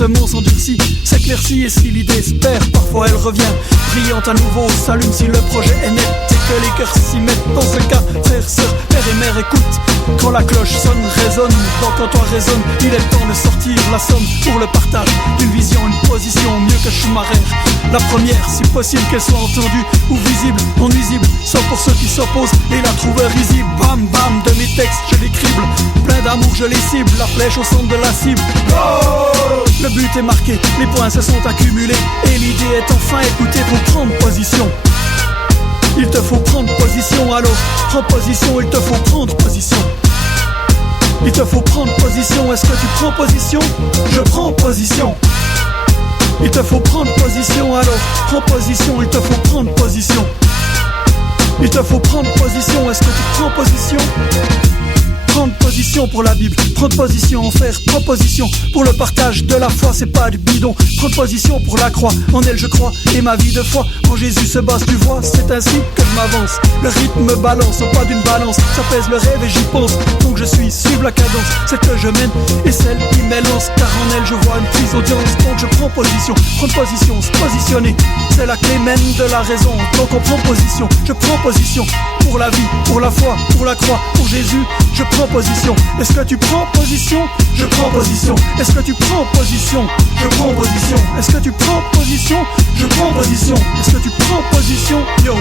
ce monde s'endurcit, s'éclaircit, et si l'idée se perd, parfois elle revient brillante à nouveau, s'allume si le projet est net et que les cœurs s'y mettent. Dans ce cas, frère, sœur, père et mère, écoute, quand la cloche sonne, résonne, quand toi résonne, il est temps de sortir la somme pour le partage d'une vision, une position mieux que Schumacher. La première, si possible qu'elle soit entendue ou visible, non nuisible, sauf pour ceux qui s'opposent et la trouvent risible. Bam bam, de mes textes je les crible, plein d'amour je les cible, la flèche au centre de la cible. Oh, le but est marqué, les points se sont accumulés et l'idée est enfin écoutée pour prendre position. Il te faut prendre position, alors prends position, il te faut prendre position. Il te faut prendre position, est-ce que tu prends position? Je prends position. Il te faut prendre position, alors prends position, il te faut prendre position. Il te faut prendre position, est-ce que tu prends position? Prendre position pour la Bible, prendre position en faire proposition pour le partage de la foi, c'est pas du bidon. Prendre position pour la croix, en elle je crois, et ma vie de foi en Jésus se base, tu vois, c'est ainsi que je m'avance. Le rythme balance au pas d'une balance, ça pèse le rêve et j'y pense, donc je suive la cadence, celle que je mène et celle qui m'élance, car en elle je vois une prise audience, donc je prends position. Prendre position, se positionner, c'est la clé même de la raison, donc on prend position. Je prends position pour la vie, pour la foi, pour la croix, pour Jésus, je prends position. Est-ce que tu prends position? Je prends position. Est-ce que tu prends position? Je prends position. Est-ce que tu prends position? Je prends position. Est-ce que tu prends position? Yo.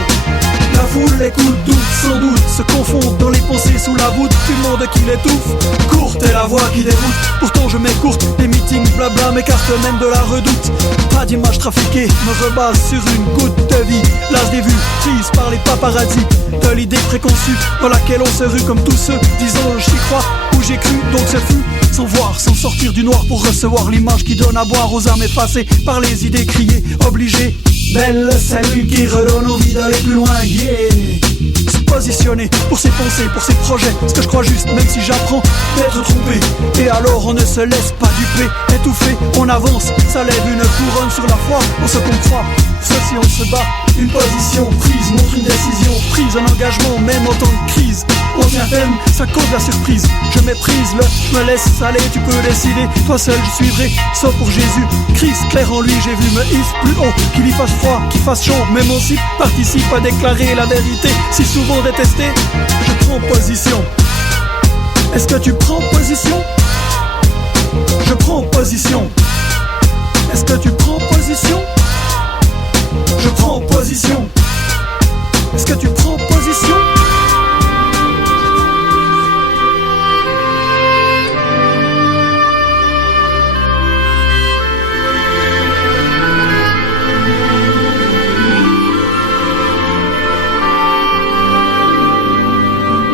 La foule écoute, doute, sans doute, se confond dans les pensées sous la voûte du monde qui l'étouffe. Courte est la voix qui déroute, pourtant je m'écourte. Les meetings blabla m'écartent même de la redoute. Pas d'image trafiquée, me rebase sur une goutte de vie. L'âge des vues, prise par les paparazzis, de l'idée préconçue dans laquelle on se rue comme tous ceux disons j'y crois ou j'ai cru, donc ce fut sans voir, sans sortir du noir pour recevoir l'image qui donne à boire aux âmes effacées par les idées criées, obligées. Belle celle qui redonne envie d'aller plus loin, yeah. Se positionner pour ses pensées, pour ses projets, ce que je crois juste, même si j'apprends d'être trompé. Et alors on ne se laisse pas duper, étouffé, on avance, ça lève une couronne sur la foi, on se croit. Ceci on se bat, une position prise, montre une décision prise, un engagement même en temps de crise. On tient ferme, ça cause la surprise. Je méprise je me laisse aller, tu peux décider. Toi seul je suivrai, sauf pour Jésus Christ, clair en lui, j'ai vu me hisse plus haut. Qu'il y fasse froid, qu'il fasse chaud, même aussi participe à déclarer la vérité. Si souvent détesté, je prends position. Est-ce que tu prends position? Je prends position. Est-ce que tu prends position? Je prends position. Est-ce que tu prends position?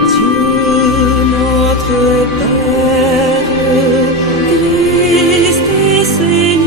Dieu notre Père, Christ et Seigneur,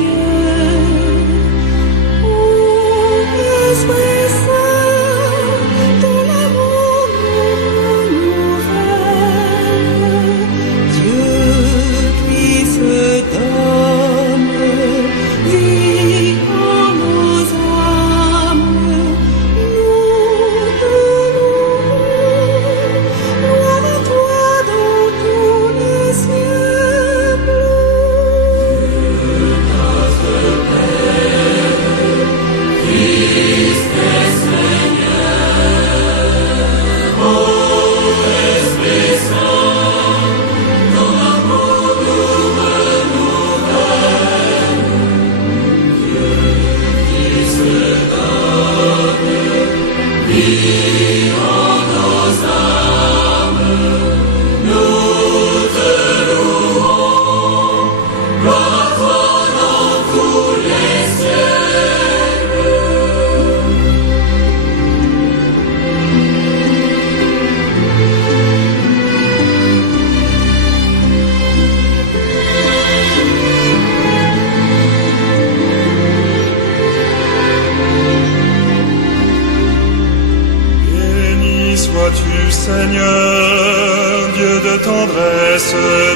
Seigneur, Dieu de tendresse,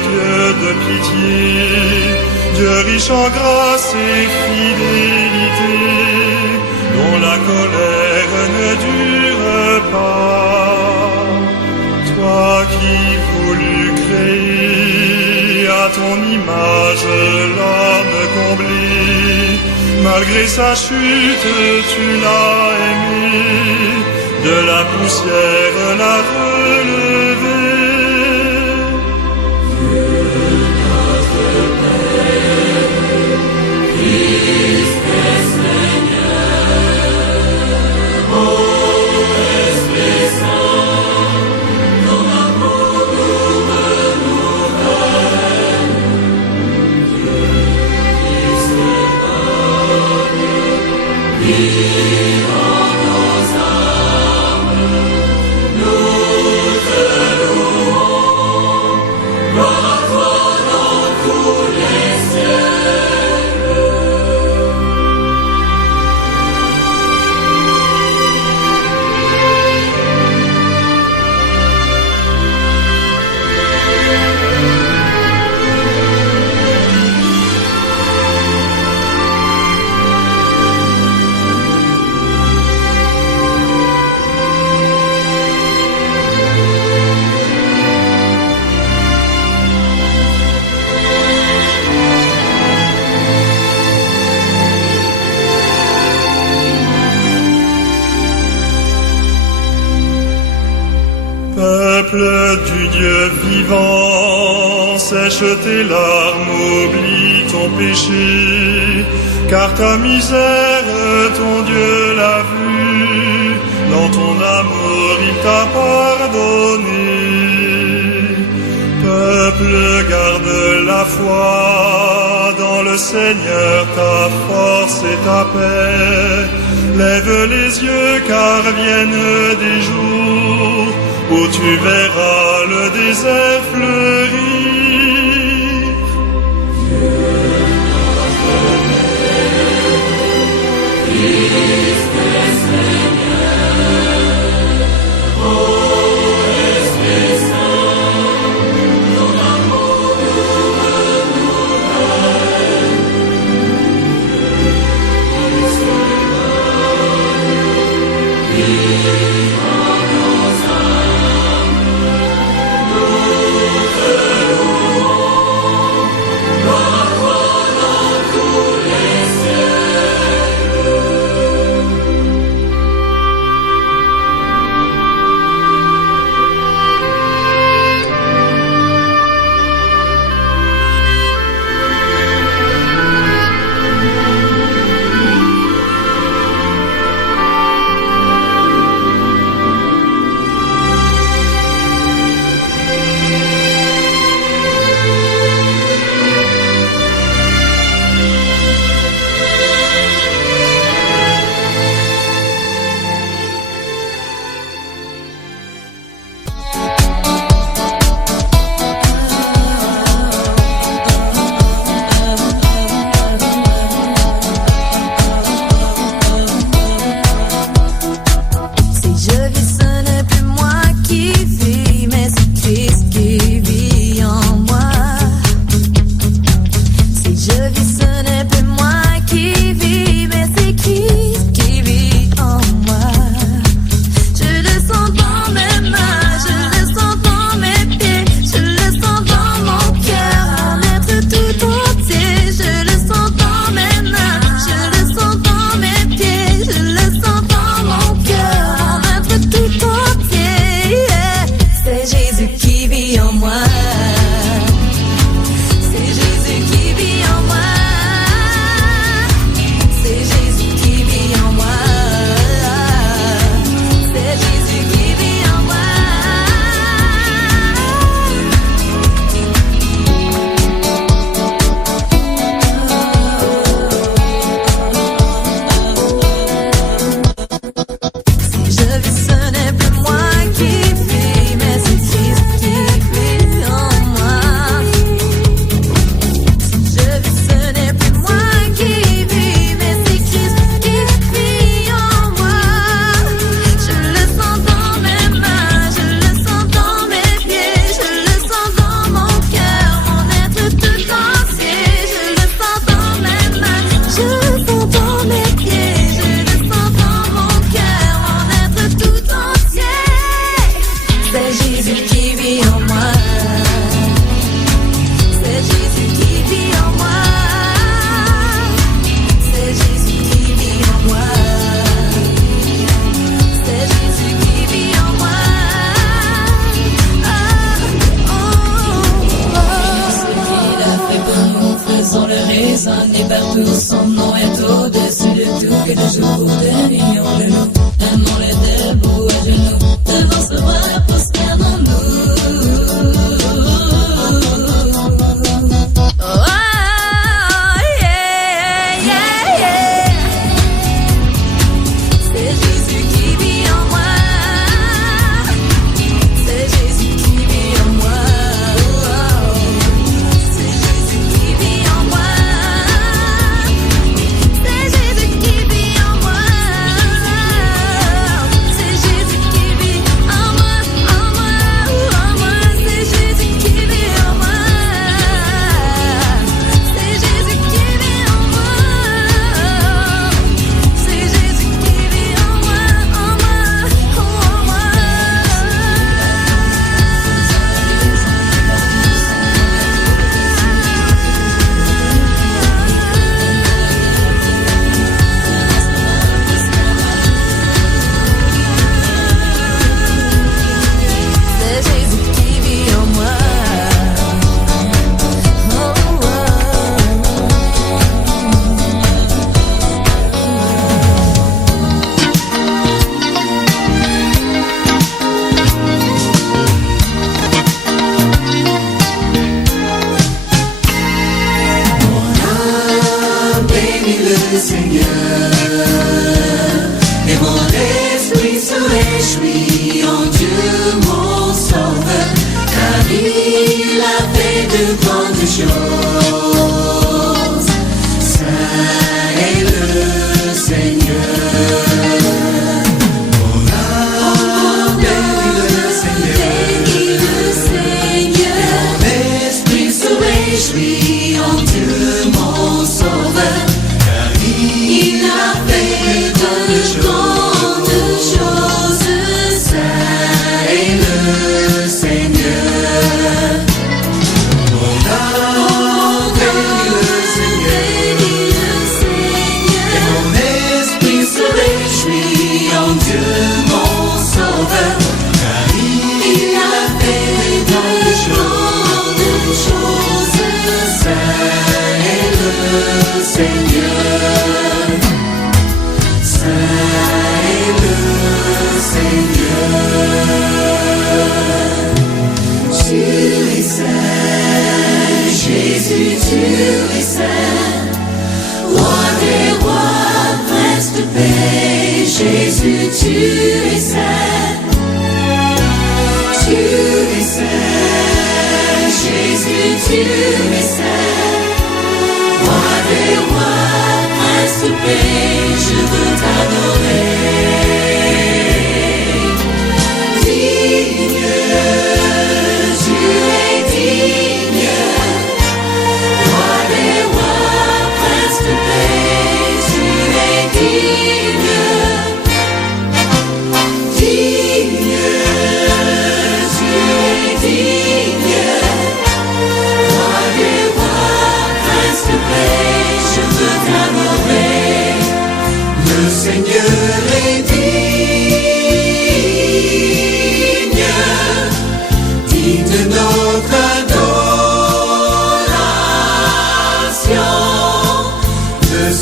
Dieu de pitié, Dieu riche en grâce et fidélité, dont la colère ne dure pas. Toi qui voulus créer à ton image l'homme comblé Malgré sa chute, tu l'as aimé, de la poussière l'a relevé. Christ est Seigneur, oh Esprit Saint, ton amour nous renouvelle. Christ donne vie en nos âmes, nous te louons, gloire à toi dans tous les siècles. Peuple du Dieu vivant, sèche tes larmes, oublie ton péché, car ta misère, ton Dieu l'a vu, dans ton amour il t'a pardonné. Peuple, garde la foi dans le Seigneur, ta force et ta paix. Lève les yeux, car viennent des jours où tu verras le désert fleurir. Dieu notre Père, Christ est Seigneur, oh Esprit Saint, ton amour nous renouvelle. Christ donne vie en nos âmes. Nous te louons, gloire à toi dans tous les siècles. C'est Jésus qui vit en moi. les hommes et partout, son nom est au-dessus de tout et de jour, de nuit, on le loue. Aimons-le debout à genoux, devant ce bras, prosternons-nous.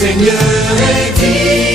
Seigneur est digne.